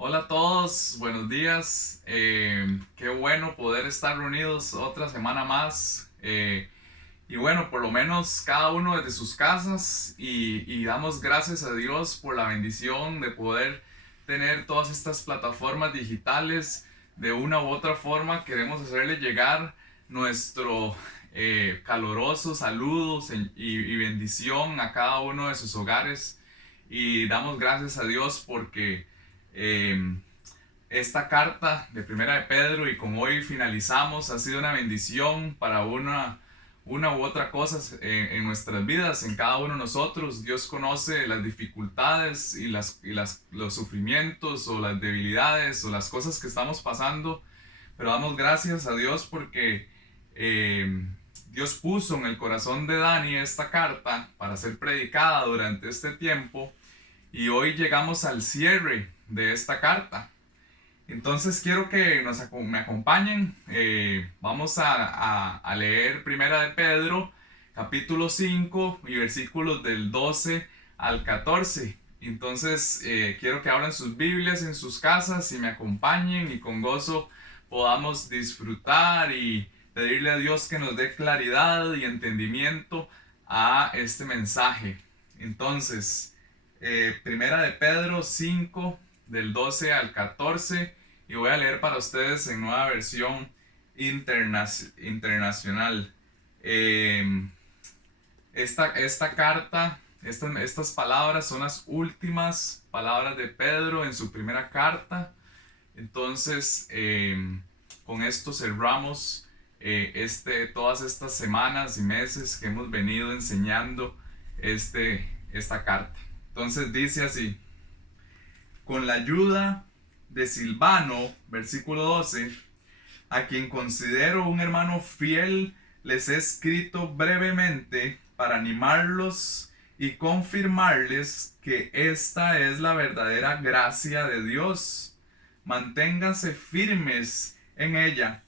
Hola a todos, buenos días. Qué bueno poder estar reunidos otra semana más. Y bueno, por lo menos cada uno desde sus casas y damos gracias a Dios por la bendición de poder tener todas estas plataformas digitales. De una u otra forma queremos hacerle llegar nuestro caloroso saludos y bendición a cada uno de sus hogares. Y damos gracias a Dios porque eh, esta carta de Primera de Pedro y con hoy finalizamos ha sido una bendición para una u otra cosa en nuestras vidas, en cada uno de nosotros. Dios conoce las dificultades los sufrimientos o las debilidades o las cosas que estamos pasando, pero damos gracias a Dios porque eh, Dios puso en el corazón de Dani esta carta para ser predicada durante este tiempo y hoy llegamos al cierre de esta carta. Entonces quiero que me acompañen. Vamos a leer Primera de Pedro, capítulo 5 y versículos del 12 al 14. Entonces quiero que abran sus Biblias en sus casas y me acompañen y con gozo podamos disfrutar y pedirle a Dios que nos dé claridad y entendimiento a este mensaje. Entonces, Primera de Pedro 5 del 12 al 14 y voy a leer para ustedes en nueva versión internacional. Eh, esta carta, estas palabras son las últimas palabras de Pedro en su primera carta. Entonces, con esto cerramos todas estas semanas y meses que hemos venido enseñando esta carta. Entonces dice así: con la ayuda de Silvano, versículo 12, a quien considero un hermano fiel, les he escrito brevemente para animarlos y confirmarles que esta es la verdadera gracia de Dios. Manténganse firmes en ella.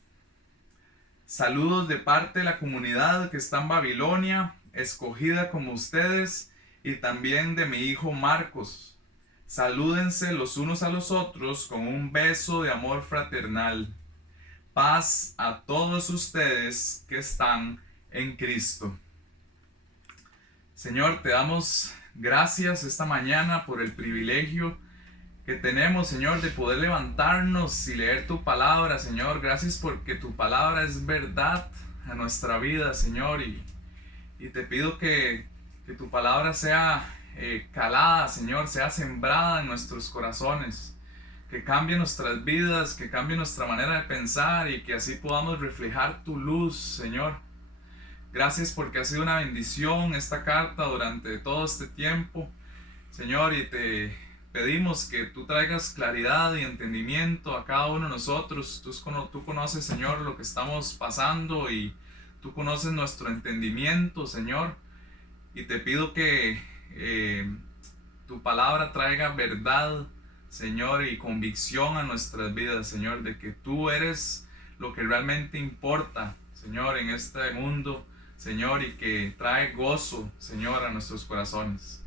Saludos de parte de la comunidad que está en Babilonia, escogida como ustedes, y también de mi hijo Marcos. Salúdense los unos a los otros con un beso de amor fraternal. Paz a todos ustedes que están en Cristo. Señor, te damos gracias esta mañana por el privilegio que tenemos, Señor, de poder levantarnos y leer tu palabra, Señor. Gracias porque tu palabra es verdad a nuestra vida, Señor. Y te pido que tu palabra sea calada, Señor, sea sembrada en nuestros corazones, que cambie nuestras vidas, que cambie nuestra manera de pensar y que así podamos reflejar tu luz, Señor. Gracias porque ha sido una bendición esta carta durante todo este tiempo, Señor, y te pedimos que tú traigas claridad y entendimiento a cada uno de nosotros. Tú conoces, Señor, lo que estamos pasando y tú conoces nuestro entendimiento, Señor. Y te pido que tu palabra traiga verdad, Señor, y convicción a nuestras vidas, Señor, de que tú eres lo que realmente importa, Señor, en este mundo, Señor, y que trae gozo, Señor, a nuestros corazones.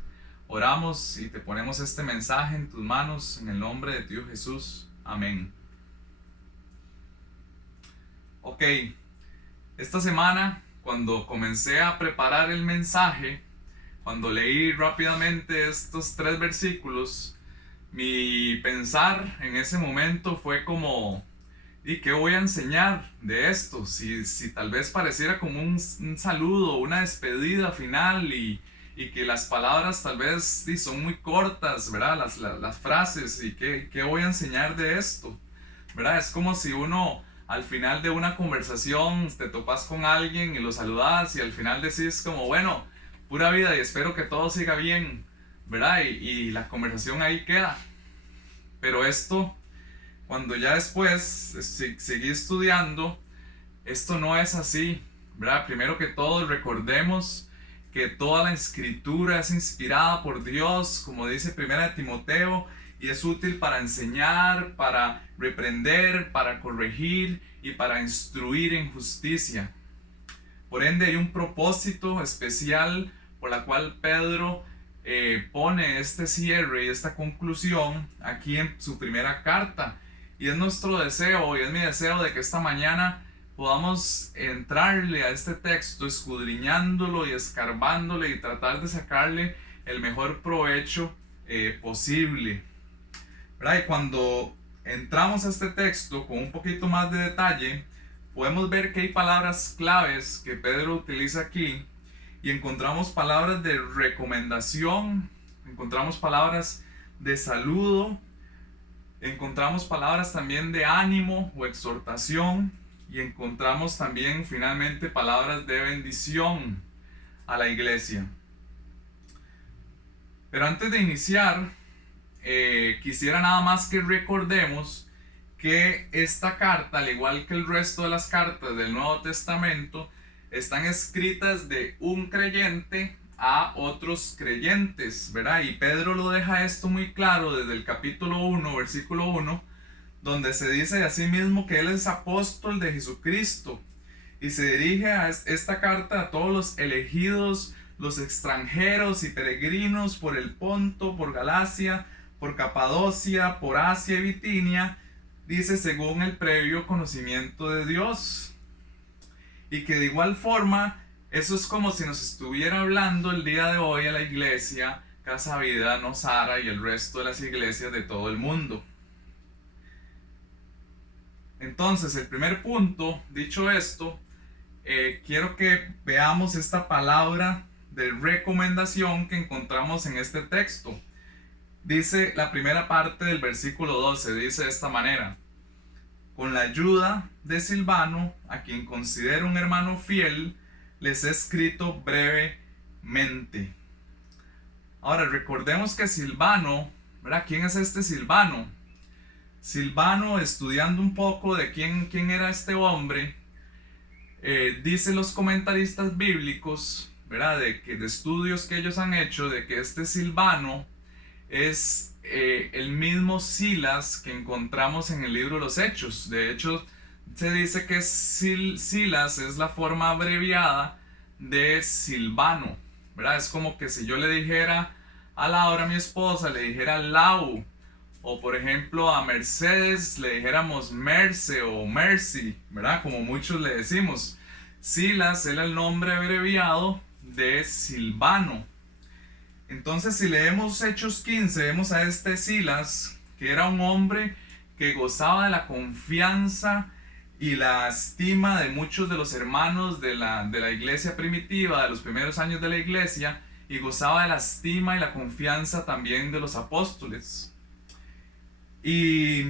Oramos y te ponemos este mensaje en tus manos, en el nombre de tu Hijo Jesús. Amén. Ok, esta semana, cuando comencé a preparar el mensaje, cuando leí rápidamente estos 3 versículos, mi pensar en ese momento fue como, ¿y qué voy a enseñar de esto? Si tal vez pareciera como un saludo, una despedida final y que las palabras tal vez son muy cortas, ¿verdad? Las frases, ¿y qué voy a enseñar de esto? ¿Verdad? Es como si uno al final de una conversación te topas con alguien y lo saludas y al final decís como, bueno, pura vida y espero que todo siga bien, ¿verdad? Y la conversación ahí queda. Pero esto, cuando ya después seguí estudiando, esto no es así, ¿verdad? Primero que todo, recordemos que toda la escritura es inspirada por Dios, como dice Primera de Timoteo, y es útil para enseñar, para reprender, para corregir y para instruir en justicia. Por ende, hay un propósito especial por la cual Pedro pone este cierre y esta conclusión aquí en su primera carta. Y es nuestro deseo, y es mi deseo, de que esta mañana podamos entrarle a este texto, escudriñándolo y escarbándole y tratar de sacarle el mejor provecho posible, ¿verdad? Y cuando entramos a este texto con un poquito más de detalle, podemos ver que hay palabras claves que Pedro utiliza aquí, y encontramos palabras de recomendación, encontramos palabras de saludo, encontramos palabras también de ánimo o exhortación, y encontramos también finalmente palabras de bendición a la iglesia. Pero antes de iniciar, quisiera nada más que recordemos que esta carta, al igual que el resto de las cartas del Nuevo Testamento, están escritas de un creyente a otros creyentes, ¿verdad? Y Pedro lo deja esto muy claro desde el capítulo 1, versículo 1, donde se dice de sí mismo que él es apóstol de Jesucristo, y se dirige a esta carta a todos los elegidos, los extranjeros y peregrinos por el Ponto, por Galacia, por Capadocia, por Asia y Bitinia, dice, según el previo conocimiento de Dios. Y que de igual forma, eso es como si nos estuviera hablando el día de hoy a la iglesia Casa Vida, Nosara y el resto de las iglesias de todo el mundo. Entonces, el primer punto, dicho esto, quiero que veamos esta palabra de recomendación que encontramos en este texto. Dice la primera parte del versículo 12, dice de esta manera: con la ayuda de Silvano, a quien considero un hermano fiel, les he escrito brevemente. Ahora, recordemos que Silvano, ¿verdad? ¿Quién es este Silvano? Silvano, estudiando un poco de quién era este hombre, dicen los comentaristas bíblicos, ¿verdad? De estudios que ellos han hecho, de que este Silvano es el mismo Silas que encontramos en el libro de los Hechos. De hecho, se dice que Silas es la forma abreviada de Silvano, ¿verdad? Es como que si yo le dijera a Laura, mi esposa, le dijera Lau, o por ejemplo a Mercedes le dijéramos Merce o Mercy, ¿verdad? Como muchos le decimos. Silas era el nombre abreviado de Silvano. Entonces, si leemos Hechos 15, vemos a este Silas, que era un hombre que gozaba de la confianza y la estima de muchos de los hermanos de la iglesia primitiva, de los primeros años de la iglesia, y gozaba de la estima y la confianza también de los apóstoles. Y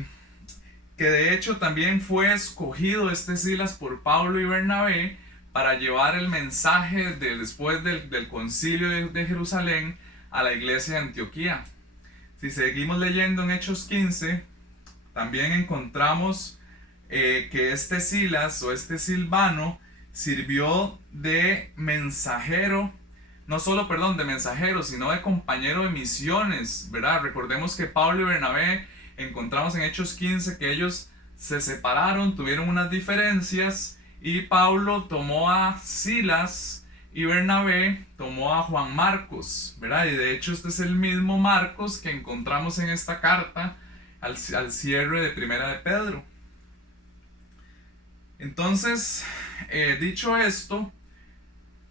que de hecho también fue escogido este Silas por Pablo y Bernabé para llevar el mensaje después del concilio de Jerusalén a la iglesia de Antioquía. Si seguimos leyendo en Hechos 15, también encontramos que este Silas o este Silvano sirvió de mensajero, no solo, perdón, de mensajero, sino de compañero de misiones, ¿verdad? Recordemos que Pablo y Bernabé, encontramos en Hechos 15 que ellos se separaron, tuvieron unas diferencias, y Pablo tomó a Silas y Bernabé tomó a Juan Marcos, ¿verdad? Y de hecho este es el mismo Marcos que encontramos en esta carta al cierre de Primera de Pedro. Entonces, dicho esto,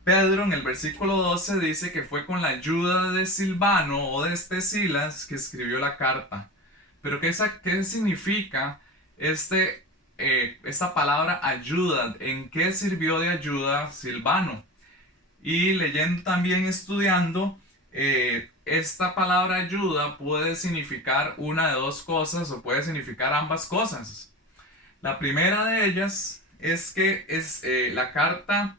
Pedro en el versículo 12 dice que fue con la ayuda de Silvano o de este Silas que escribió la carta. Pero ¿qué significa esta palabra ayuda? ¿En qué sirvió de ayuda Silvano? Y leyendo también, estudiando, esta palabra ayuda puede significar una de dos cosas o puede significar ambas cosas. La primera de ellas es que la carta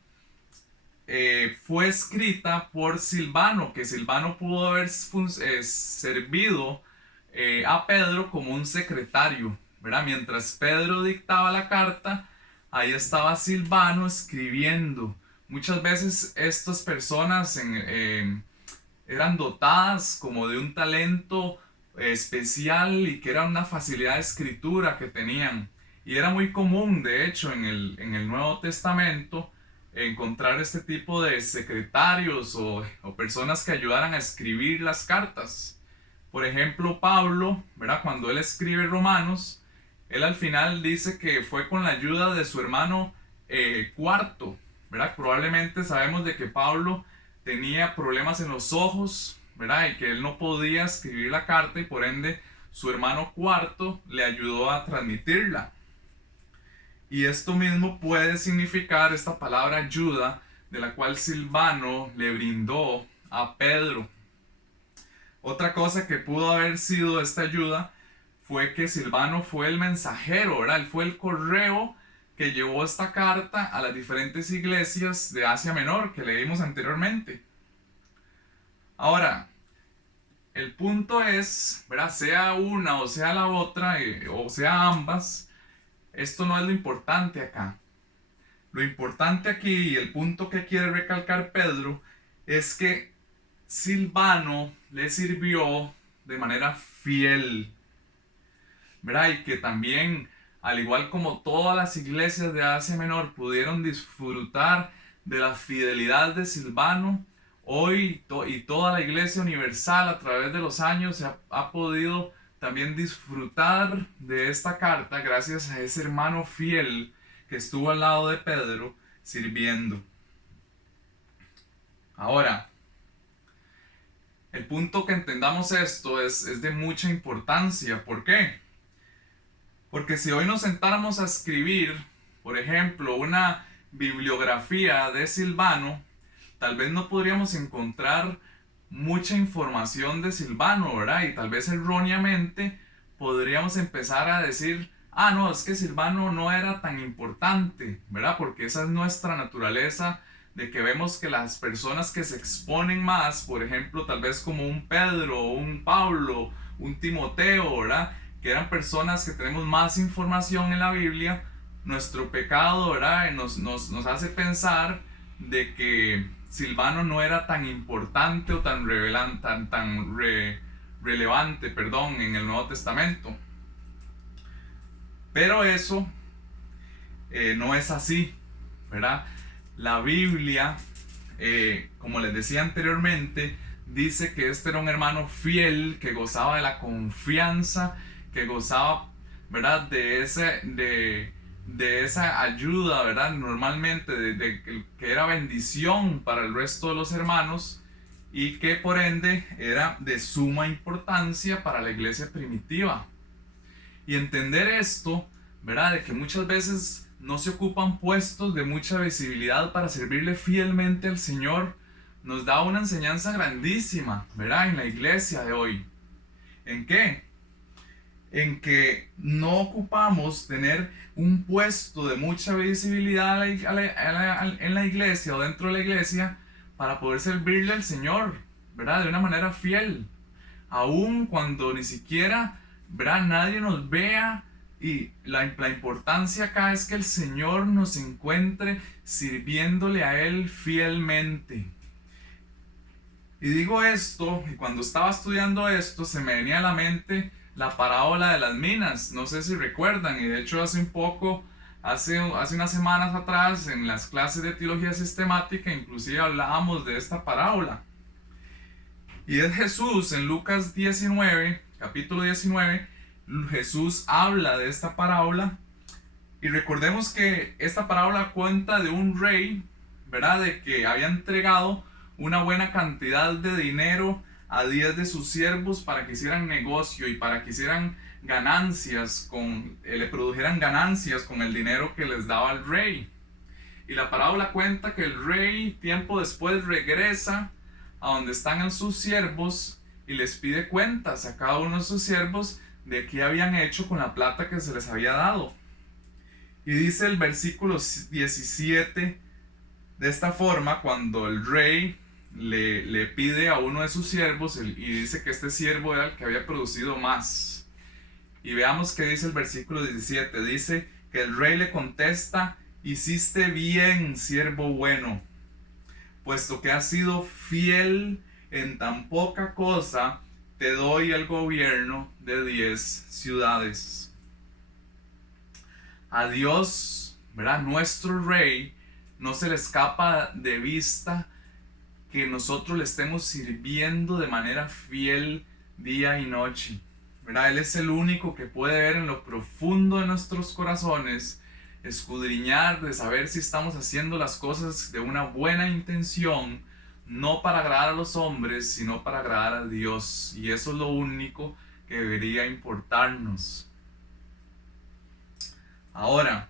fue escrita por Silvano, que Silvano pudo haber servido a Pedro como un secretario, ¿verdad? Mientras Pedro dictaba la carta, ahí estaba Silvano escribiendo. Muchas veces estas personas eran dotadas como de un talento especial y que era una facilidad de escritura que tenían. Y era muy común, de hecho, en el Nuevo Testamento, encontrar este tipo de secretarios o personas que ayudaran a escribir las cartas. Por ejemplo, Pablo, ¿verdad? Cuando él escribe Romanos, él al final dice que fue con la ayuda de su hermano Cuarto, ¿verdad? Probablemente sabemos de que Pablo tenía problemas en los ojos, ¿verdad? Y que él no podía escribir la carta y por ende su hermano Cuarto le ayudó a transmitirla. Y esto mismo puede significar esta palabra ayuda, de la cual Silvano le brindó a Pedro. Otra cosa que pudo haber sido esta ayuda fue que Silvano fue el mensajero, ¿verdad? Él fue el correo que llevó esta carta a las diferentes iglesias de Asia Menor que leímos anteriormente. Ahora, el punto es, ¿verdad? Sea una o sea la otra, o sea ambas, esto no es lo importante acá. Lo importante aquí y el punto que quiere recalcar Pedro es que Silvano le sirvió de manera fiel, ¿verdad? Y que también, al igual como todas las iglesias de Asia Menor pudieron disfrutar de la fidelidad de Silvano, hoy y toda la iglesia universal a través de los años ha podido también disfrutar de esta carta gracias a ese hermano fiel que estuvo al lado de Pedro sirviendo. Ahora, el punto que entendamos esto es de mucha importancia. ¿Por qué? Porque si hoy nos sentáramos a escribir, por ejemplo, una bibliografía de Silvano, tal vez no podríamos encontrar mucha información de Silvano, ¿verdad? Y tal vez erróneamente podríamos empezar a decir, ah, no, es que Silvano no era tan importante, ¿verdad? Porque esa es nuestra naturaleza, de que vemos que las personas que se exponen más, por ejemplo, tal vez como un Pedro, un Pablo, un Timoteo, ¿verdad? Que eran personas que tenemos más información en la Biblia, nuestro pecado, ¿verdad? Nos hace pensar de que Silvano no era tan importante o tan relevante, perdón, en el Nuevo Testamento. Pero eso no es así, ¿verdad? La Biblia, como les decía anteriormente, dice que este era un hermano fiel, que gozaba de la confianza, que gozaba, ¿verdad? De esa ayuda, ¿verdad? Normalmente, que era bendición para el resto de los hermanos y que por ende era de suma importancia para la iglesia primitiva. Y entender esto, ¿verdad? De que muchas veces no se ocupan puestos de mucha visibilidad para servirle fielmente al Señor, nos da una enseñanza grandísima, ¿verdad? En la iglesia de hoy. ¿En qué? En que no ocupamos tener un puesto de mucha visibilidad en la iglesia o dentro de la iglesia para poder servirle al Señor, ¿verdad? De una manera fiel. Aun cuando ni siquiera, ¿verdad? Nadie nos vea. Y la importancia acá es que el Señor nos encuentre sirviéndole a Él fielmente. Y digo esto, y cuando estaba estudiando esto, se me venía a la mente la parábola de las minas. No sé si recuerdan, y de hecho hace unas semanas atrás, en las clases de teología sistemática, inclusive hablábamos de esta parábola. Y es Jesús en Lucas 19, capítulo 19, Jesús habla de esta parábola y recordemos que esta parábola cuenta de un rey, ¿verdad? De que había entregado una buena cantidad de dinero a 10 de sus siervos para que hicieran negocio y para que hicieran ganancias le produjeran ganancias con el dinero que les daba el rey. Y la parábola cuenta que el rey tiempo después regresa a donde están sus siervos y les pide cuentas a cada uno de sus siervos de qué habían hecho con la plata que se les había dado. Y dice el versículo 17 de esta forma, cuando el rey le pide a uno de sus siervos y dice que este siervo era el que había producido más. Y veamos qué dice el versículo 17. Dice que el rey le contesta: hiciste bien, siervo bueno, puesto que has sido fiel en tan poca cosa, te doy el gobierno de 10 ciudades. A Dios, ¿verdad? Nuestro Rey no se le escapa de vista que nosotros le estemos sirviendo de manera fiel día y noche, ¿verdad? Él es el único que puede ver en lo profundo de nuestros corazones, escudriñar de saber si estamos haciendo las cosas de una buena intención, no para agradar a los hombres, sino para agradar a Dios. Y eso es lo único que debería importarnos. Ahora,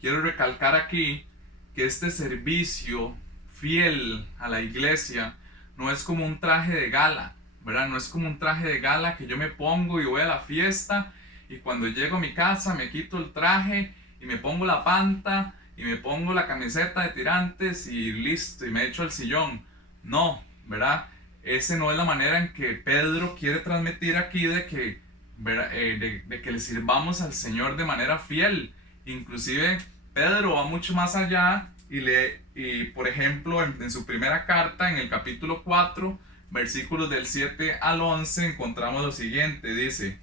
quiero recalcar aquí que este servicio fiel a la iglesia no es como un traje de gala, ¿verdad? No es como un traje de gala que yo me pongo y voy a la fiesta y cuando llego a mi casa me quito el traje y me pongo la panta y me pongo la camiseta de tirantes y listo, y me echo al sillón. No, ¿verdad? Esa no es la manera en que Pedro quiere transmitir aquí de que, de que le sirvamos al Señor de manera fiel. Inclusive Pedro va mucho más allá y por ejemplo, en su primera carta, en el capítulo 4, versículos del 7 al 11, encontramos lo siguiente. Dice: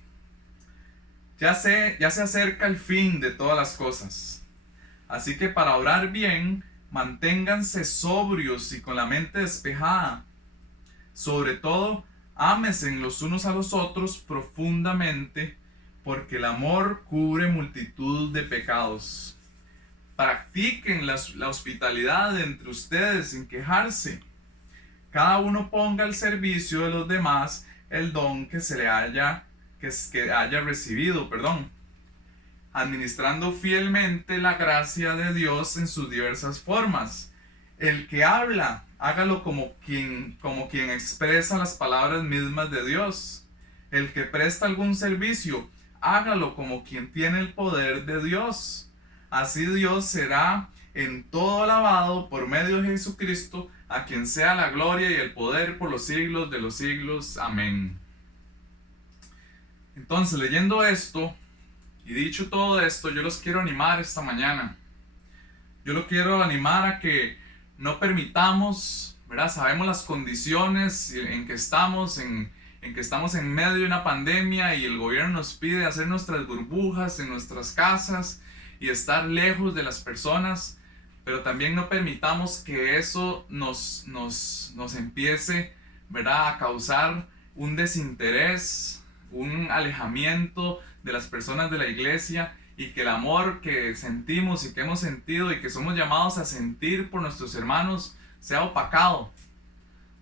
ya se acerca el fin de todas las cosas. Así que para orar bien, manténganse sobrios y con la mente despejada. Sobre todo, ámense los unos a los otros profundamente, porque el amor cubre multitud de pecados. Practiquen la hospitalidad entre ustedes sin quejarse. Cada uno ponga al servicio de los demás el don que haya recibido, administrando fielmente la gracia de Dios en sus diversas formas. El que habla, hágalo como quien expresa las palabras mismas de Dios. El que presta algún servicio, hágalo como quien tiene el poder de Dios. Así Dios será en todo alabado por medio de Jesucristo, a quien sea la gloria y el poder por los siglos de los siglos. Amén. Entonces, leyendo esto y dicho todo esto, yo los quiero animar esta mañana. Yo los quiero animar a que no permitamos, ¿verdad? Sabemos las condiciones en que estamos, en que estamos en medio de una pandemia y el gobierno nos pide hacer nuestras burbujas en nuestras casas y estar lejos de las personas, pero también no permitamos que eso nos empiece, ¿verdad?, a causar un desinterés, un alejamiento de las personas de la iglesia, y que el amor que sentimos y que hemos sentido y que somos llamados a sentir por nuestros hermanos sea opacado,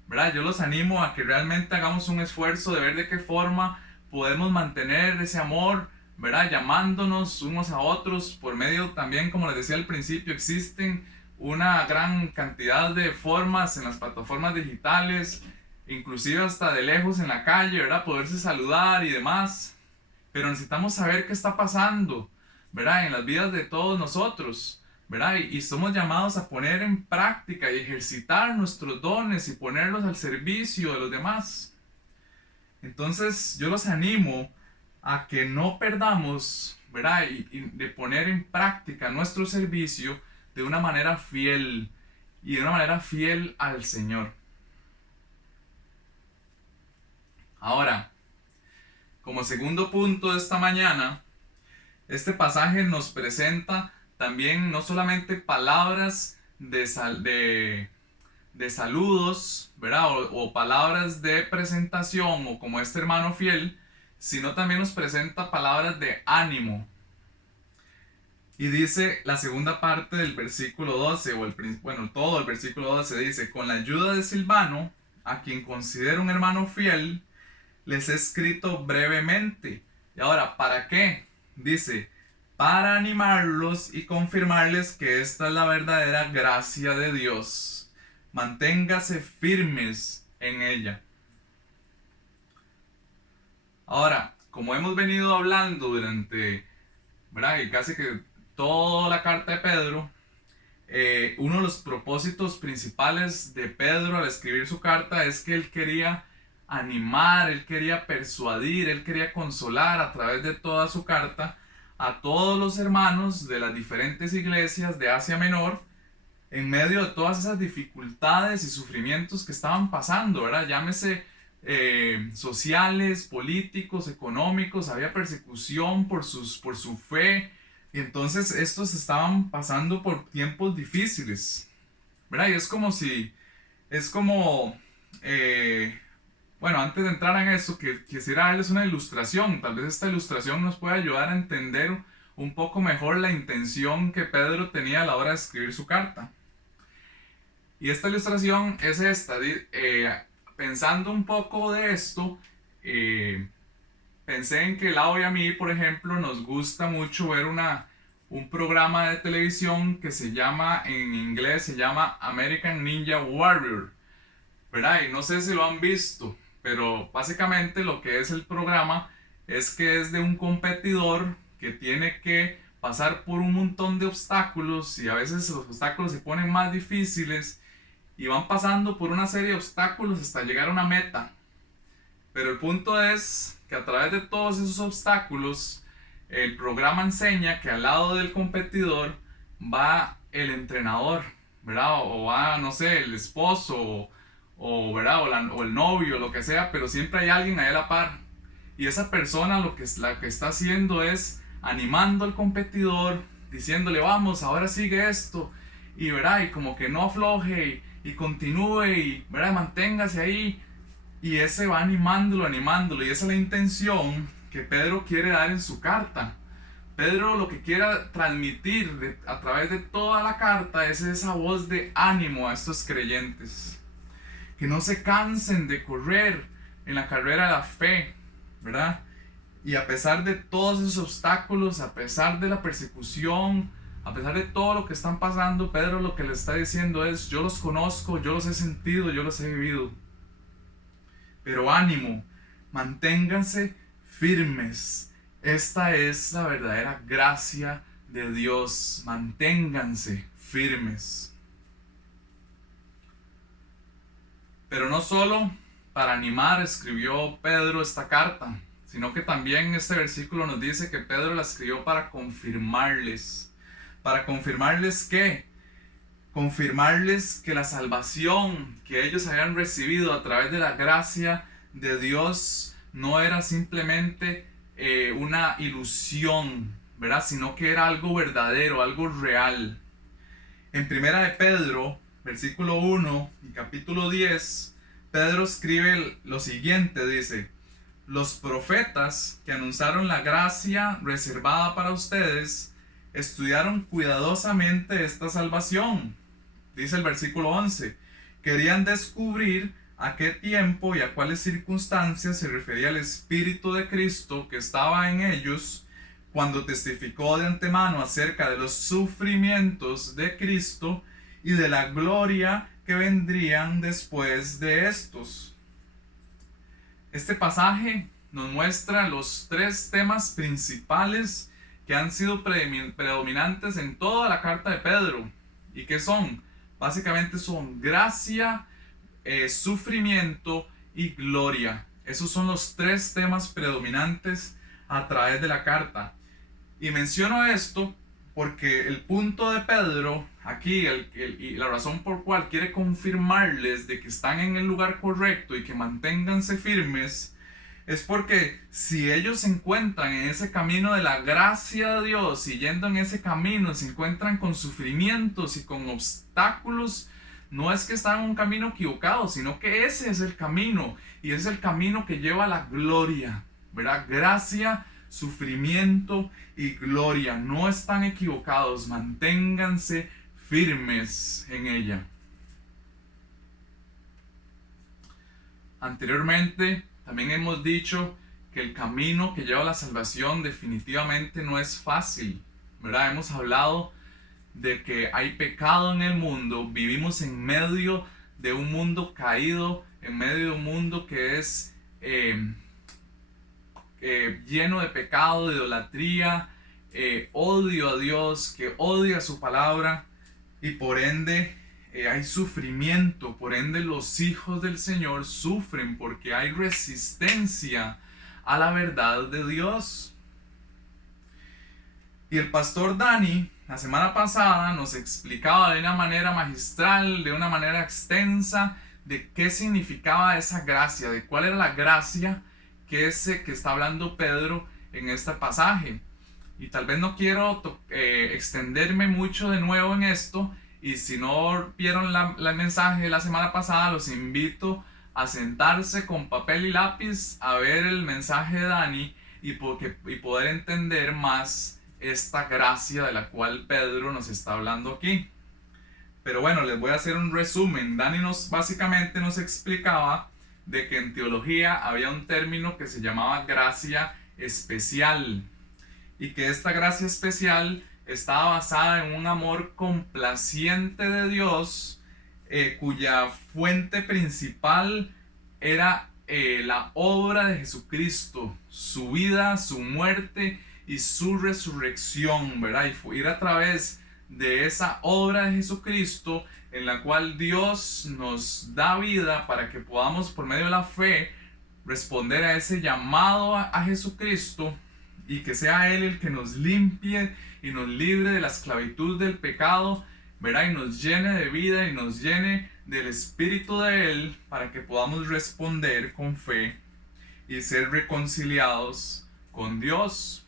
¿verdad? Yo los animo a que realmente hagamos un esfuerzo de ver de qué forma podemos mantener ese amor, ¿verdad? Llamándonos unos a otros por medio también, como les decía al principio, existen una gran cantidad de formas en las plataformas digitales, inclusive hasta de lejos en la calle, ¿verdad? Poderse saludar y demás, pero necesitamos saber qué está pasando, ¿verdad?, en las vidas de todos nosotros, ¿verdad? Y somos llamados a poner en práctica y ejercitar nuestros dones y ponerlos al servicio de los demás. Entonces yo los animo a que no perdamos, ¿verdad?, y de poner en práctica nuestro servicio de una manera fiel y de una manera fiel al Señor. Ahora, como segundo punto de esta mañana, este pasaje nos presenta también no solamente palabras de saludos, ¿verdad? O palabras de presentación, o como este hermano fiel, sino también nos presenta palabras de ánimo. Y dice la segunda parte del versículo 12, todo el versículo 12 dice: con la ayuda de Silvano, a quien considero un hermano fiel, les he escrito brevemente. Y ahora, ¿para qué? Dice: para animarlos y confirmarles que esta es la verdadera gracia de Dios. Manténgase firmes en ella. Ahora, como hemos venido hablando durante, ¿verdad?, y casi que toda la carta de Pedro, uno de los propósitos principales de Pedro al escribir su carta es que él quería animar, él quería persuadir, él quería consolar a través de toda su carta a todos los hermanos de las diferentes iglesias de Asia Menor, en medio de todas esas dificultades y sufrimientos que estaban pasando, ¿verdad? Llámese sociales, políticos, económicos. Había persecución por su fe, Y entonces estos estaban pasando por tiempos difíciles, ¿verdad? Y es como si, es como, eh, bueno, antes de entrar en eso, que quisiera darles una ilustración. Tal vez esta ilustración nos pueda ayudar a entender un poco mejor la intención que Pedro tenía a la hora de escribir su carta. Y esta ilustración es esta. Pensando un poco de esto, eh, pensé en que Lau y a mí, por ejemplo, nos gusta mucho ver un programa de televisión que se llama, en inglés se llama American Ninja Warrior, ¿verdad? Y no sé si lo han visto, pero básicamente lo que es el programa es que es de un competidor que tiene que pasar por un montón de obstáculos, y a veces los obstáculos se ponen más difíciles y van pasando por una serie de obstáculos hasta llegar a una meta. Pero el punto es que a través de todos esos obstáculos, el programa enseña que al lado del competidor va el entrenador, ¿verdad? O va, no sé, el esposo, ¿verdad? O el novio, lo que sea, pero siempre hay alguien ahí a la par. Y esa persona la que está haciendo es animando al competidor, diciéndole, vamos, ahora sigue esto, y ¿verdad? Y como que no afloje, y continúe, y ¿verdad? Manténgase ahí. Y ese va animándolo, animándolo. Y esa es la intención que Pedro quiere dar en su carta. Pedro lo que quiere transmitir a través de toda la carta es esa voz de ánimo a estos creyentes. Que no se cansen de correr en la carrera de la fe, ¿verdad? Y a pesar de todos esos obstáculos, a pesar de la persecución, a pesar de todo lo que están pasando, Pedro lo que le está diciendo es, yo los conozco, yo los he sentido, yo los he vivido. Pero ánimo, manténganse firmes. Esta es la verdadera gracia de Dios. Manténganse firmes. Pero no solo para animar escribió Pedro esta carta, sino que también este versículo nos dice que Pedro la escribió para confirmarles. ¿Para confirmarles qué? Confirmarles que la salvación que ellos habían recibido a través de la gracia de Dios no era simplemente una ilusión, ¿verdad? Sino que era algo verdadero, algo real. En Primera de Pedro, versículo 1 y capítulo 10, Pedro escribe lo siguiente, dice: los profetas que anunciaron la gracia reservada para ustedes estudiaron cuidadosamente esta salvación. Dice el versículo 11, querían descubrir a qué tiempo y a cuáles circunstancias se refería el Espíritu de Cristo que estaba en ellos cuando testificó de antemano acerca de los sufrimientos de Cristo y de la gloria que vendrían después de estos. Este pasaje nos muestra los tres temas principales que han sido predominantes en toda la carta de Pedro. ¿Y qué son? Básicamente son gracia, sufrimiento y gloria. Esos son los tres temas predominantes a través de la carta. Y menciono esto porque el punto de Pedro aquí, y la razón por cual quiere confirmarles de que están en el lugar correcto y que manténganse firmes, es porque si ellos se encuentran en ese camino de la gracia de Dios y yendo en ese camino se encuentran con sufrimientos y con obstáculos, no es que están en un camino equivocado, sino que ese es el camino, y ese es el camino que lleva a la gloria, ¿verdad? Gracia, sufrimiento y gloria. No están equivocados, manténganse firmes en ella. Anteriormente también hemos dicho que el camino que lleva a la salvación definitivamente no es fácil, ¿verdad? Hemos hablado de que hay pecado en el mundo, vivimos en medio de un mundo caído, en medio de un mundo que es lleno de pecado, de idolatría, odio a Dios, que odia su palabra, y por ende hay sufrimiento, por ende los hijos del Señor sufren porque hay resistencia a la verdad de Dios. Y el pastor Dani la semana pasada nos explicaba de una manera magistral, de una manera extensa, de qué significaba esa gracia, de cuál era la gracia que está hablando Pedro en este pasaje. y tal vez no quiero extenderme mucho de nuevo en esto, y si no vieron el mensaje de la semana pasada, los invito a sentarse con papel y lápiz a ver el mensaje de Dani y poder entender más esta gracia de la cual Pedro nos está hablando aquí. Pero bueno, les voy a hacer un resumen. Dani básicamente nos explicaba de que en teología había un término que se llamaba gracia especial, y que esta gracia especial estaba basada en un amor complaciente de Dios, cuya fuente principal era la obra de Jesucristo, su vida, su muerte y su resurrección, ¿verdad? Y fue ir a través de esa obra de Jesucristo en la cual Dios nos da vida para que podamos por medio de la fe responder a ese llamado a Jesucristo, y que sea Él el que nos limpie y nos libre de la esclavitud del pecado, ¿verdad? Y nos llene de vida y nos llene del Espíritu de Él para que podamos responder con fe y ser reconciliados con Dios,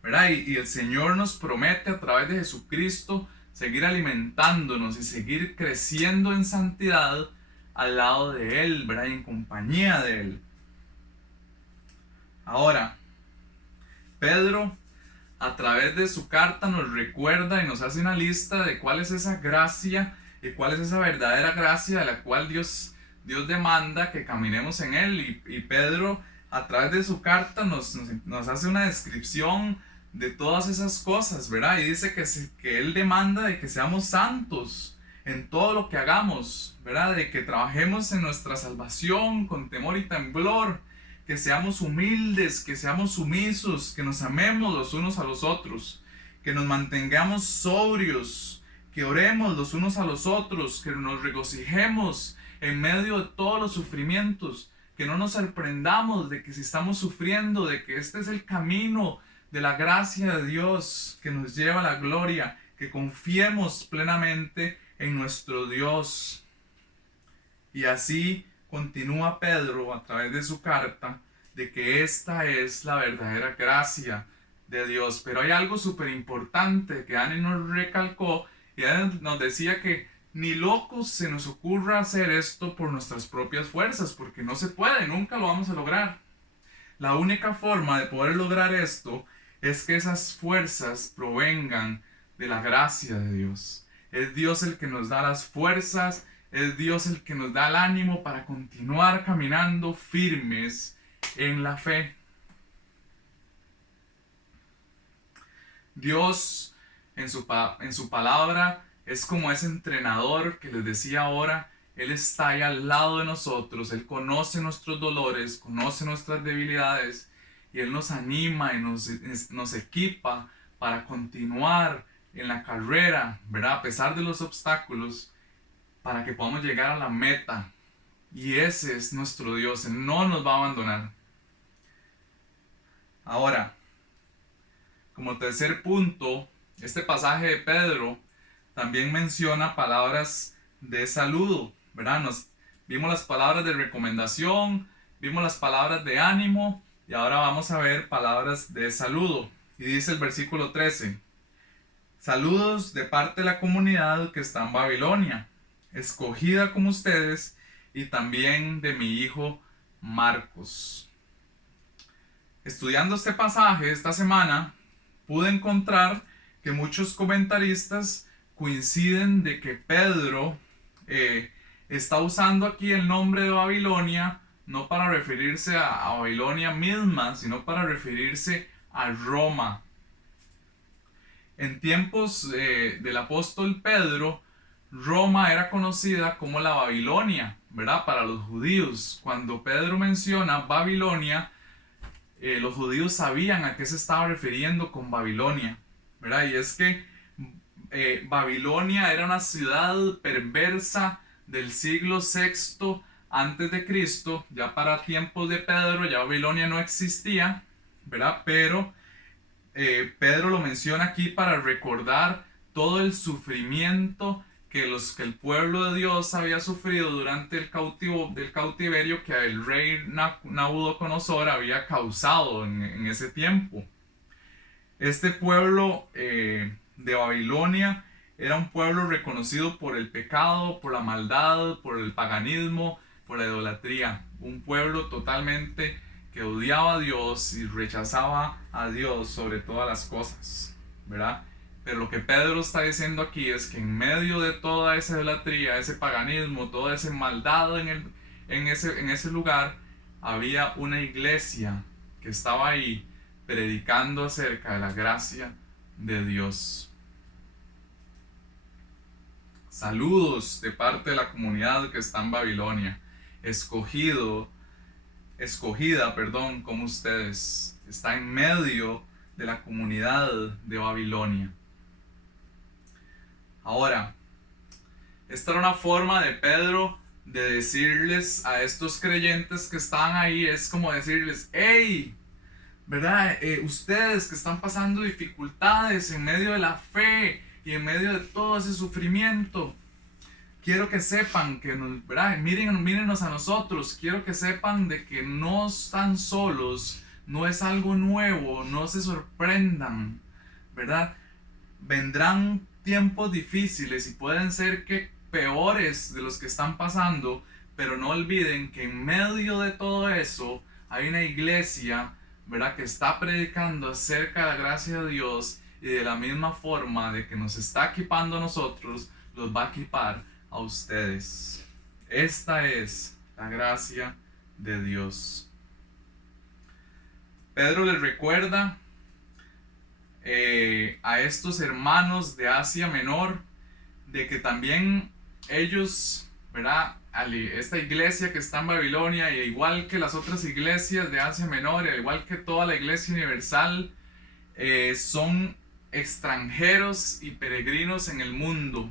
¿verdad? Y el Señor nos promete a través de Jesucristo seguir alimentándonos y seguir creciendo en santidad al lado de Él, ¿verdad? Y en compañía de Él. Ahora, Pedro a través de su carta nos recuerda y nos hace una lista de cuál es esa gracia y cuál es esa verdadera gracia de la cual Dios demanda que caminemos en Él. Y Pedro a través de su carta nos hace una descripción de todas esas cosas, ¿verdad? Y dice que Él demanda de que seamos santos en todo lo que hagamos, ¿verdad? De que trabajemos en nuestra salvación con temor y temblor, que seamos humildes, que seamos sumisos, que nos amemos los unos a los otros, que nos mantengamos sobrios, que oremos los unos a los otros, que nos regocijemos en medio de todos los sufrimientos, que no nos sorprendamos de que si estamos sufriendo, de que este es el camino de la gracia de Dios que nos lleva a la gloria, que confiemos plenamente en nuestro Dios. Y así continúa Pedro a través de su carta de que esta es la verdadera gracia de Dios. Pero hay algo súper importante que Dani nos recalcó, y Dani nos decía que ni locos se nos ocurra hacer esto por nuestras propias fuerzas, porque no se puede, nunca lo vamos a lograr. La única forma de poder lograr esto es que esas fuerzas provengan de la gracia de Dios. Es Dios el que nos da las fuerzas, es Dios el que nos da el ánimo para continuar caminando firmes en la fe. Dios en su palabra es como ese entrenador que les decía ahora. Él está ahí al lado de nosotros, Él conoce nuestros dolores, conoce nuestras debilidades, y Él nos anima y nos equipa para continuar en la carrera, ¿verdad? A pesar de los obstáculos, para que podamos llegar a la meta. Y ese es nuestro Dios, Él no nos va a abandonar. Ahora, como tercer punto, este pasaje de Pedro también menciona palabras de saludo, ¿verdad? Vimos las palabras de recomendación, vimos las palabras de ánimo, y ahora vamos a ver palabras de saludo. Y dice el versículo 13: saludos de parte de la comunidad que está en Babilonia, escogida como ustedes, y también de mi hijo Marcos. Estudiando este pasaje esta semana, pude encontrar que muchos comentaristas coinciden de que Pedro está usando aquí el nombre de Babilonia no para referirse a Babilonia misma, sino para referirse a Roma. En tiempos del apóstol Pedro, Roma era conocida como la Babilonia, ¿verdad? Para los judíos. Cuando Pedro menciona Babilonia, los judíos sabían a qué se estaba refiriendo con Babilonia, ¿verdad? Y es que Babilonia era una ciudad perversa del siglo VI antes de Cristo. Ya para tiempos de Pedro ya Babilonia no existía, ¿verdad? Pero Pedro lo menciona aquí para recordar todo el sufrimiento que el pueblo de Dios había sufrido durante el cautiverio que el rey Nabucodonosor había causado en ese tiempo. Este pueblo de Babilonia era un pueblo reconocido por el pecado, por la maldad, por el paganismo, por la idolatría. Un pueblo totalmente que odiaba a Dios y rechazaba a Dios sobre todas las cosas, ¿verdad? Pero lo que Pedro está diciendo aquí es que en medio de toda esa idolatría, ese paganismo, toda esa maldad en ese lugar, había una iglesia que estaba ahí predicando acerca de la gracia de Dios. Saludos de parte de la comunidad que está en Babilonia, escogida, como ustedes, está en medio de la comunidad de Babilonia. Ahora, esta era una forma de Pedro de decirles a estos creyentes que están ahí, es como decirles, hey, ¿verdad? Ustedes que están pasando dificultades en medio de la fe y en medio de todo ese sufrimiento, quiero que sepan que ¿verdad? Mírenos a nosotros, quiero que sepan de que no están solos, no es algo nuevo, no se sorprendan, ¿verdad? Vendrán tiempos difíciles y pueden ser que peores de los que están pasando, pero no olviden que en medio de todo eso hay una iglesia, ¿verdad? Que está predicando acerca de la gracia de Dios, y de la misma forma de que nos está equipando a nosotros, los va a equipar a ustedes. Esta es la gracia de Dios. Pedro les recuerda a estos hermanos de Asia Menor de que también ellos, ¿verdad? Esta iglesia que está en Babilonia, y igual que las otras iglesias de Asia Menor, igual que toda la iglesia universal, son extranjeros y peregrinos en el mundo,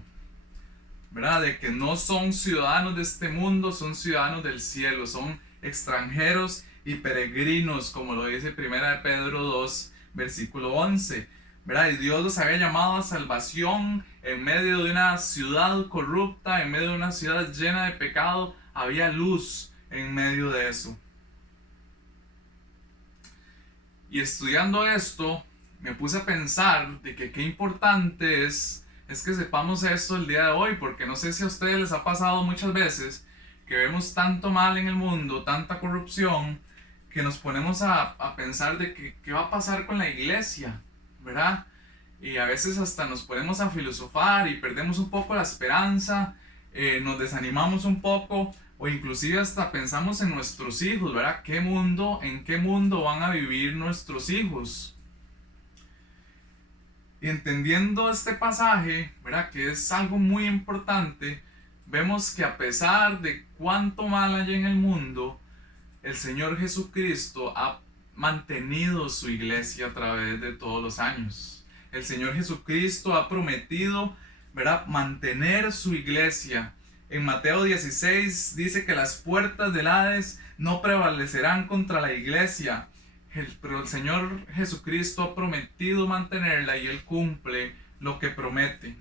¿verdad? De que no son ciudadanos de este mundo, son ciudadanos del cielo, son extranjeros y peregrinos, como lo dice 1 Pedro 2, versículo 11, ¿verdad? Y Dios los había llamado a salvación en medio de una ciudad corrupta, en medio de una ciudad llena de pecado. Había luz en medio de eso. Y estudiando esto, me puse a pensar de que qué importante es que sepamos esto el día de hoy, porque no sé si a ustedes les ha pasado muchas veces que vemos tanto mal en el mundo, tanta corrupción, que nos ponemos a pensar de que qué va a pasar con la iglesia, ¿verdad? Y a veces hasta nos ponemos a filosofar y perdemos un poco la esperanza, nos desanimamos un poco, o inclusive hasta pensamos en nuestros hijos, ¿verdad? ¿En qué mundo van a vivir nuestros hijos? Y entendiendo este pasaje, ¿verdad? Que es algo muy importante, vemos que a pesar de cuánto mal hay en el mundo, el Señor Jesucristo ha mantenido su iglesia a través de todos los años. El Señor Jesucristo ha prometido, ¿verdad?, mantener su iglesia. En Mateo 16 dice que las puertas del Hades no prevalecerán contra la iglesia. Pero el Señor Jesucristo ha prometido mantenerla y Él cumple lo que promete.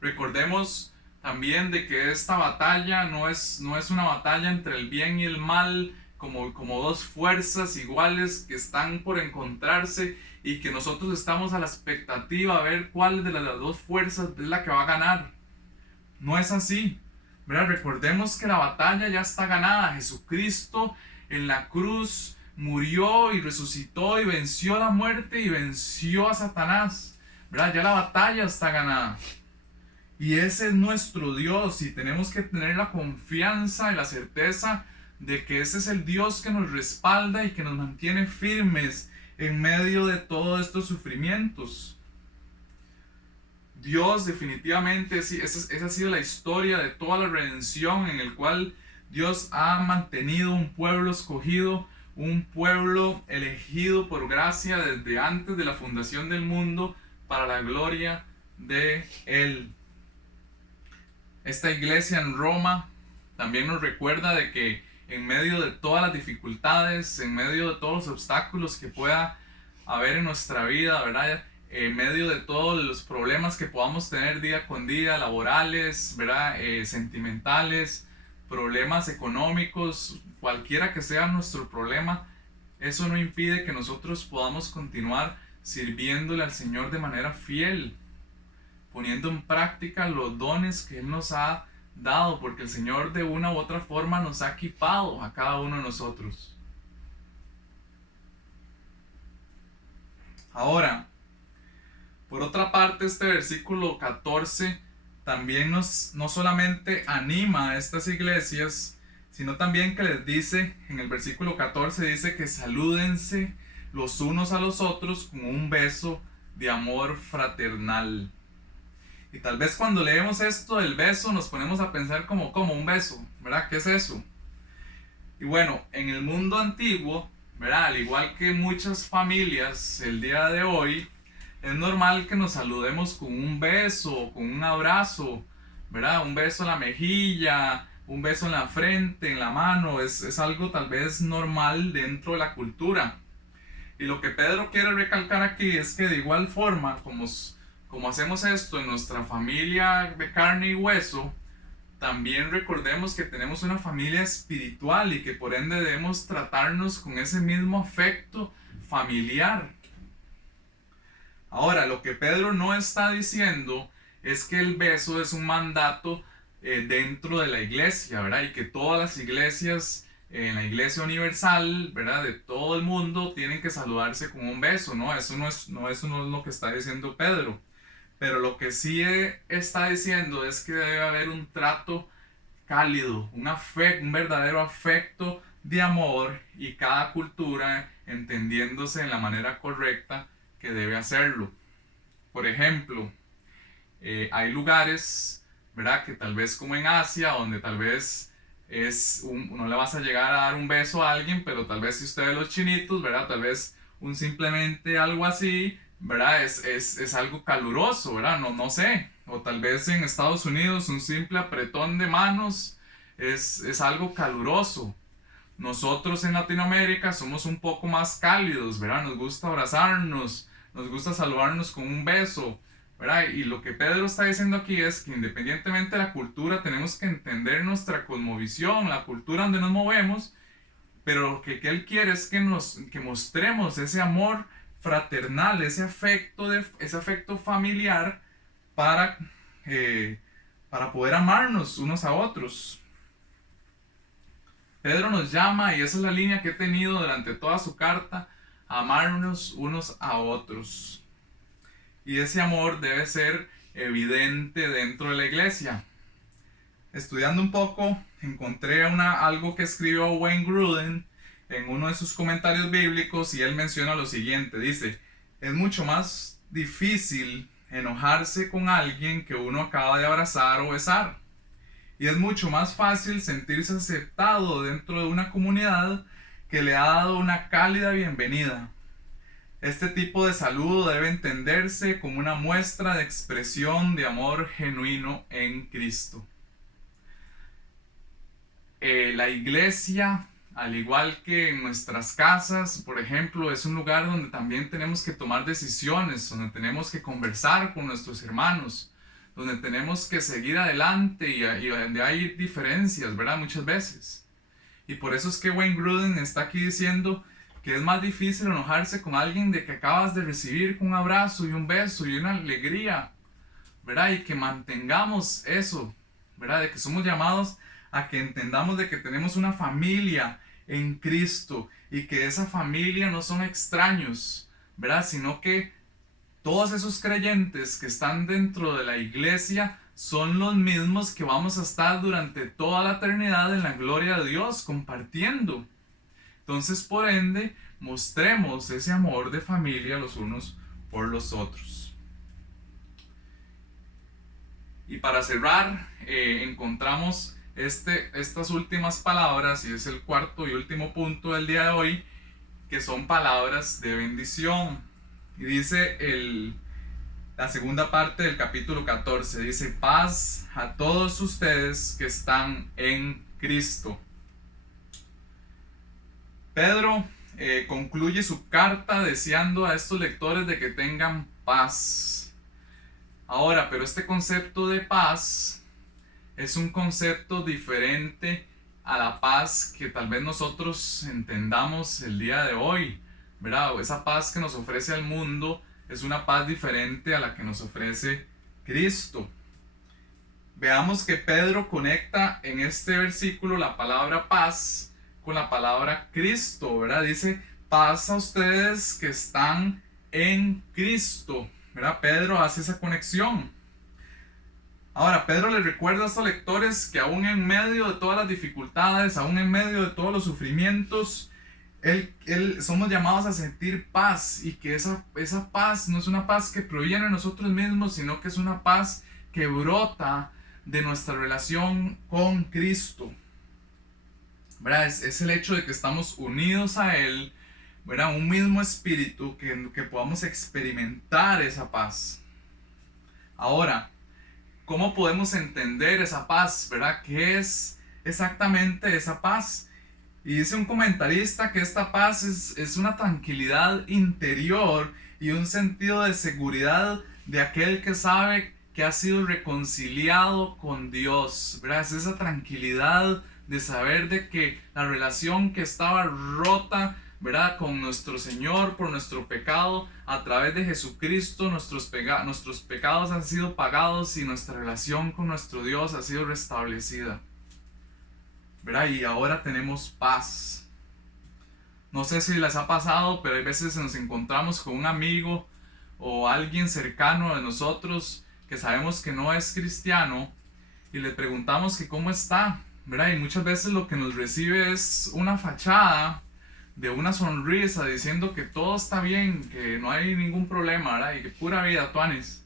Recordemos también de que esta batalla no es una batalla entre el bien y el mal, como dos fuerzas iguales que están por encontrarse, y que nosotros estamos a la expectativa a ver cuál de las dos fuerzas es la que va a ganar. No es así, ¿verdad? Recordemos que la batalla ya está ganada. Jesucristo en la cruz murió y resucitó y venció la muerte y venció a Satanás, ¿verdad? Ya la batalla está ganada. Y ese es nuestro Dios, y tenemos que tener la confianza y la certeza de que ese es el Dios que nos respalda y que nos mantiene firmes en medio de todos estos sufrimientos. Dios definitivamente, esa ha sido la historia de toda la redención, en el cual Dios ha mantenido un pueblo escogido, un pueblo elegido por gracia desde antes de la fundación del mundo para la gloria de Él. Esta iglesia en Roma también nos recuerda de que en medio de todas las dificultades, en medio de todos los obstáculos que pueda haber en nuestra vida, ¿verdad?, en medio de todos los problemas que podamos tener día con día, laborales, ¿verdad?, sentimentales, problemas económicos, cualquiera que sea nuestro problema, eso no impide que nosotros podamos continuar sirviéndole al Señor de manera fiel, poniendo en práctica los dones que Él nos ha dado, porque el Señor de una u otra forma nos ha equipado a cada uno de nosotros. Ahora, por otra parte, este versículo 14 también no solamente anima a estas iglesias, sino también que les dice, en el versículo 14 dice que salúdense los unos a los otros con un beso de amor fraternal. Y tal vez cuando leemos esto del beso nos ponemos a pensar como un beso, ¿verdad? ¿Qué es eso? Y bueno, en el mundo antiguo, ¿verdad? Al igual que muchas familias el día de hoy, es normal que nos saludemos con un beso, con un abrazo, ¿verdad? Un beso en la mejilla, un beso en la frente, en la mano, es algo tal vez normal dentro de la cultura. Y lo que Pedro quiere recalcar aquí es que de igual forma, como hacemos esto en nuestra familia de carne y hueso, también recordemos que tenemos una familia espiritual y que por ende debemos tratarnos con ese mismo afecto familiar. Ahora, lo que Pedro no está diciendo es que el beso es un mandato dentro de la iglesia, ¿verdad? Y que todas las iglesias, en la iglesia universal, ¿verdad? De todo el mundo tienen que saludarse con un beso, ¿no? Eso no es lo que está diciendo Pedro. Pero lo que sí está diciendo es que debe haber un trato cálido, un verdadero afecto de amor y cada cultura entendiéndose en la manera correcta que debe hacerlo. Por ejemplo, hay lugares, ¿verdad? Que tal vez como en Asia, donde tal vez no le vas a llegar a dar un beso a alguien, pero tal vez si usted ve los chinitos, ¿verdad? Tal vez simplemente algo así, ¿verdad? Es algo caluroso, ¿verdad? No sé. O tal vez en Estados Unidos un simple apretón de manos es algo caluroso. Nosotros en Latinoamérica somos un poco más cálidos, ¿verdad? Nos gusta abrazarnos, nos gusta saludarnos con un beso, ¿verdad? Y lo que Pedro está diciendo aquí es que independientemente de la cultura tenemos que entender nuestra cosmovisión, la cultura donde nos movemos, pero lo que él quiere es que mostremos ese amor fraternal, ese afecto familiar para, para poder amarnos unos a otros. Pedro nos llama, y esa es la línea que he tenido durante toda su carta, a amarnos unos a otros. Y ese amor debe ser evidente dentro de la iglesia. Estudiando un poco, encontré algo que escribió Wayne Grudem en uno de sus comentarios bíblicos y él menciona lo siguiente, dice, es mucho más difícil enojarse con alguien que uno acaba de abrazar o besar. Y es mucho más fácil sentirse aceptado dentro de una comunidad que le ha dado una cálida bienvenida. Este tipo de saludo debe entenderse como una muestra de expresión de amor genuino en Cristo. La iglesia, al igual que en nuestras casas, por ejemplo, es un lugar donde también tenemos que tomar decisiones, donde tenemos que conversar con nuestros hermanos, donde tenemos que seguir adelante y donde hay diferencias, ¿verdad? Muchas veces. Y por eso es que Wayne Grudem está aquí diciendo que es más difícil enojarse con alguien de que acabas de recibir un abrazo y un beso y una alegría, ¿verdad? Y que mantengamos eso, ¿verdad? De que somos llamados a que entendamos de que tenemos una familia en Cristo y que esa familia no son extraños, ¿verdad? Sino que todos esos creyentes que están dentro de la iglesia son los mismos que vamos a estar durante toda la eternidad en la gloria de Dios compartiendo. Entonces, por ende, mostremos ese amor de familia los unos por los otros. Y para cerrar, encontramos estas últimas palabras, y es el cuarto y último punto del día de hoy, que son palabras de bendición. Y dice la segunda parte del capítulo 14, dice, paz a todos ustedes que están en Cristo. Pedro concluye su carta deseando a estos lectores de que tengan paz. Ahora, pero este concepto de paz es un concepto diferente a la paz que tal vez nosotros entendamos el día de hoy, ¿verdad? Esa paz que nos ofrece el mundo es una paz diferente a la que nos ofrece Cristo. Veamos que Pedro conecta en este versículo la palabra paz con la palabra Cristo, ¿verdad? Dice, paz a ustedes que están en Cristo, ¿verdad? Pedro hace esa conexión. Ahora, Pedro le recuerda a estos lectores que aún en medio de todas las dificultades, aún en medio de todos los sufrimientos, somos llamados a sentir paz, y que esa paz no es una paz que proviene de nosotros mismos, sino que es una paz que brota de nuestra relación con Cristo, ¿verdad? Es el hecho de que estamos unidos a Él, ¿verdad? Un mismo espíritu, que podamos experimentar esa paz. Ahora, ¿cómo podemos entender esa paz, verdad? ¿Qué es exactamente esa paz? Y dice un comentarista que esta paz es una tranquilidad interior y un sentido de seguridad de aquel que sabe que ha sido reconciliado con Dios, ¿verdad? Es esa tranquilidad de saber de que la relación que estaba rota, ¿verdad?, con nuestro Señor por nuestro pecado, a través de Jesucristo nuestros pecados han sido pagados y nuestra relación con nuestro Dios ha sido restablecida, ¿verdad? Y ahora tenemos paz. No sé si les ha pasado, pero hay veces nos encontramos con un amigo o alguien cercano de nosotros que sabemos que no es cristiano y le preguntamos que cómo está, ¿verdad? Y muchas veces lo que nos recibe es una fachada de una sonrisa diciendo que todo está bien, que no hay ningún problema, ¿verdad? Y que pura vida, tuanis,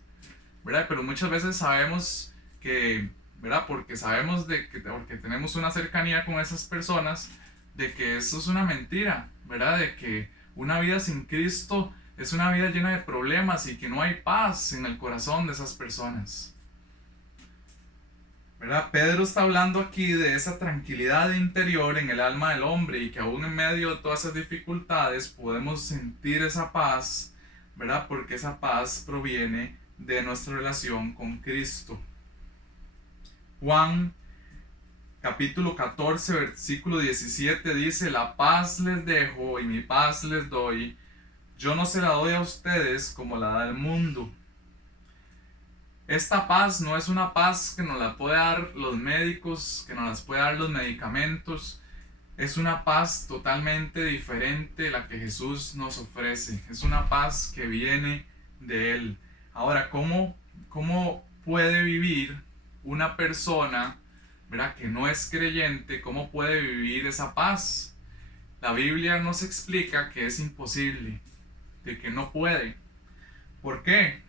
¿verdad? Pero muchas veces sabemos que, ¿verdad? Porque sabemos porque tenemos una cercanía con esas personas, de que eso es una mentira, ¿verdad? De que una vida sin Cristo es una vida llena de problemas y que no hay paz en el corazón de esas personas, ¿verdad? Pedro está hablando aquí de esa tranquilidad interior en el alma del hombre, y que aún en medio de todas esas dificultades podemos sentir esa paz, ¿verdad? Porque esa paz proviene de nuestra relación con Cristo. Juan capítulo 14 versículo 17 dice: la paz les dejo y mi paz les doy, yo no se la doy a ustedes como la da el mundo. Esta paz no es una paz que nos la puede dar los médicos, que nos las puede dar los medicamentos. Es una paz totalmente diferente de la que Jesús nos ofrece. Es una paz que viene de Él. Ahora, ¿cómo puede vivir una persona, ¿verdad?, que no es creyente? ¿Cómo puede vivir esa paz? La Biblia nos explica que es imposible, de que no puede. ¿Por qué?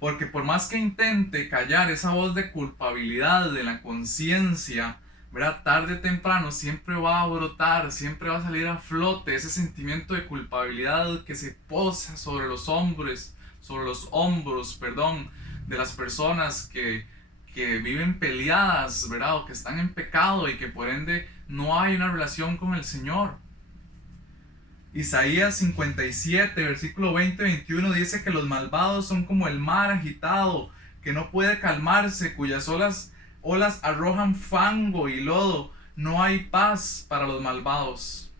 Porque por más que intente callar esa voz de culpabilidad de la conciencia, ¿verdad?, tarde o temprano siempre va a brotar, siempre va a salir a flote ese sentimiento de culpabilidad que se posa sobre los hombros, de las personas que viven peleadas, ¿verdad?, o que están en pecado y que por ende no hay una relación con el Señor. Isaías 57, versículo 20-21 dice que los malvados son como el mar agitado, que no puede calmarse, cuyas olas arrojan fango y lodo. No hay paz para los malvados.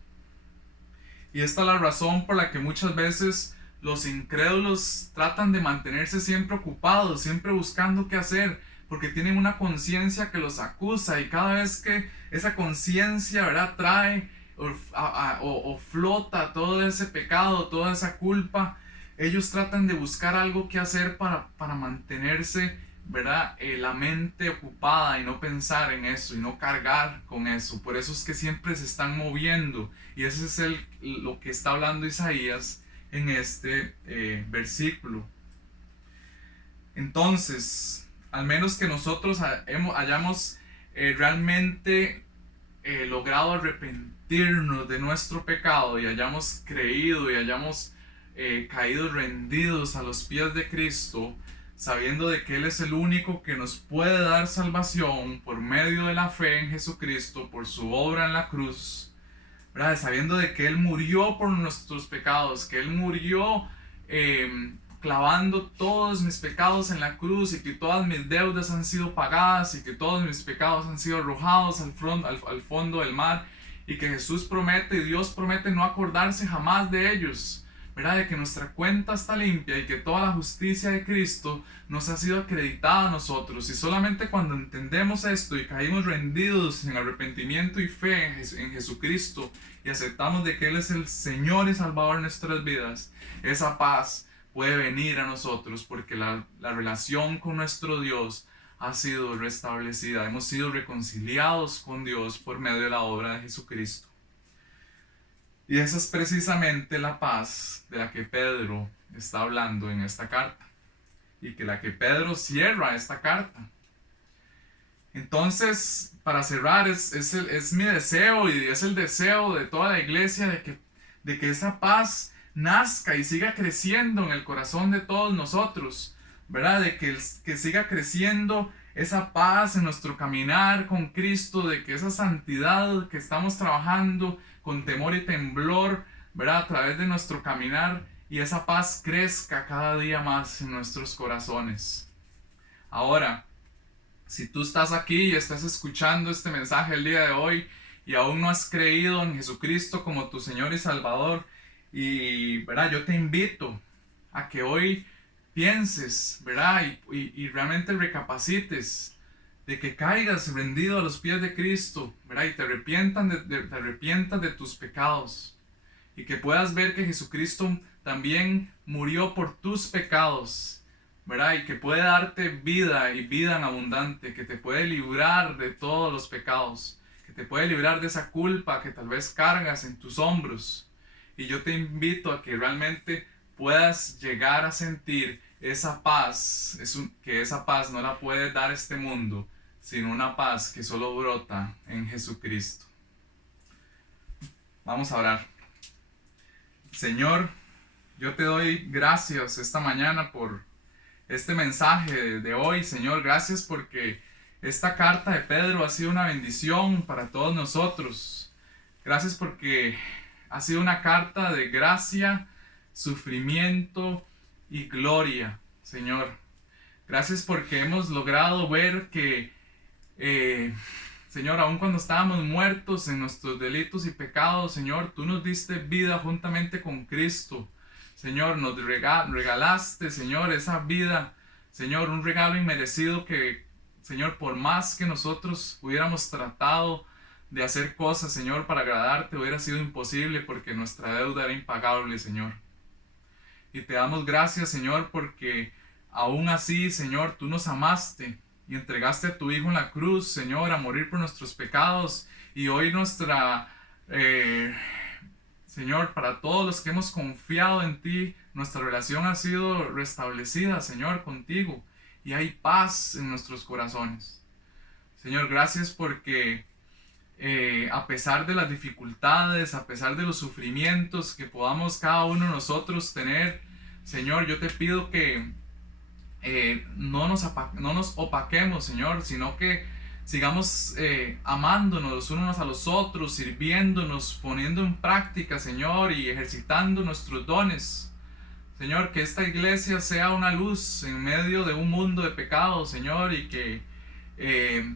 Y esta es la razón por la que muchas veces los incrédulos tratan de mantenerse siempre ocupados, siempre buscando qué hacer, porque tienen una conciencia que los acusa, y cada vez que esa conciencia, ¿verdad?, trae o flota todo ese pecado, toda esa culpa, ellos tratan de buscar algo que hacer para mantenerse, ¿verdad?, la mente ocupada y no pensar en eso y no cargar con eso. Por eso es que siempre se están moviendo, y ese es lo que está hablando Isaías en este versículo. Entonces, al menos que nosotros hayamos realmente logrado arrepentirnos de nuestro pecado y hayamos creído y hayamos caído rendidos a los pies de Cristo, sabiendo de que Él es el único que nos puede dar salvación por medio de la fe en Jesucristo, por su obra en la cruz, ¿verdad?, sabiendo de que Él murió por nuestros pecados, que Él murió clavando todos mis pecados en la cruz y que todas mis deudas han sido pagadas y que todos mis pecados han sido arrojados al fondo del mar, y que Jesús promete y Dios promete no acordarse jamás de ellos, ¿verdad? De que nuestra cuenta está limpia y que toda la justicia de Cristo nos ha sido acreditada a nosotros. Y solamente cuando entendemos esto y caímos rendidos en arrepentimiento y fe en Jesucristo y aceptamos de que Él es el Señor y Salvador de nuestras vidas, esa paz puede venir a nosotros, porque la relación con nuestro Dios ha sido restablecida. Hemos sido reconciliados con Dios por medio de la obra de Jesucristo. Y esa es precisamente la paz de la que Pedro está hablando en esta carta, y que la que Pedro cierra esta carta. Entonces, para cerrar, es mi deseo y es el deseo de toda la iglesia de que esa paz nazca y siga creciendo en el corazón de todos nosotros, ¿verdad? De que siga creciendo esa paz en nuestro caminar con Cristo, de que esa santidad que estamos trabajando con temor y temblor, ¿verdad? A través de nuestro caminar, y esa paz crezca cada día más en nuestros corazones. Ahora, si tú estás aquí y estás escuchando este mensaje el día de hoy y aún no has creído en Jesucristo como tu Señor y Salvador, y ¿verdad? Yo te invito a que hoy pienses, ¿verdad? Y realmente recapacites, de que caigas rendido a los pies de Cristo, ¿verdad? Y te arrepientas de tus pecados, y que puedas ver que Jesucristo también murió por tus pecados, ¿verdad? Y que puede darte vida y vida en abundante, que te puede librar de todos los pecados, que te puede librar de esa culpa que tal vez cargas en tus hombros. Y yo te invito a que realmente puedas llegar a sentir esa paz, que esa paz no la puede dar este mundo, sino una paz que solo brota en Jesucristo. Vamos a orar. Señor, yo te doy gracias esta mañana por este mensaje de hoy, Señor. Gracias porque esta carta de Pedro ha sido una bendición para todos nosotros. Gracias porque ha sido una carta de gracia, sufrimiento y gloria, Señor. Gracias porque hemos logrado ver que, Señor, aun cuando estábamos muertos en nuestros delitos y pecados, Señor, tú nos diste vida juntamente con Cristo. Señor, nos regalaste, Señor, esa vida, Señor, un regalo inmerecido que, Señor, por más que nosotros hubiéramos tratado de hacer cosas, Señor, para agradarte, hubiera sido imposible porque nuestra deuda era impagable, Señor. Y te damos gracias, Señor, porque aún así, Señor, tú nos amaste y entregaste a tu Hijo en la cruz, Señor, a morir por nuestros pecados. Y hoy Señor, para todos los que hemos confiado en ti, nuestra relación ha sido restablecida, Señor, contigo. Y hay paz en nuestros corazones. Señor, gracias porque a pesar de las dificultades, a pesar de los sufrimientos que podamos cada uno de nosotros tener, Señor, yo te pido que no nos opaquemos, Señor, sino que sigamos amándonos los unos a los otros, sirviéndonos, poniendo en práctica, Señor, y ejercitando nuestros dones. Señor, que esta iglesia sea una luz en medio de un mundo de pecado, Señor, y que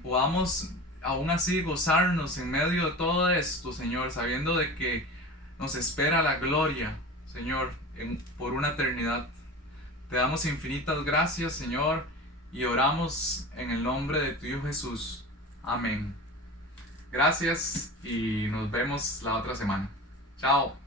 podamos aún así gozarnos en medio de todo esto, Señor, sabiendo de que nos espera la gloria, Señor, por una eternidad. Te damos infinitas gracias, Señor, y oramos en el nombre de tu Hijo Jesús. Amén. Gracias y nos vemos la otra semana. Chao.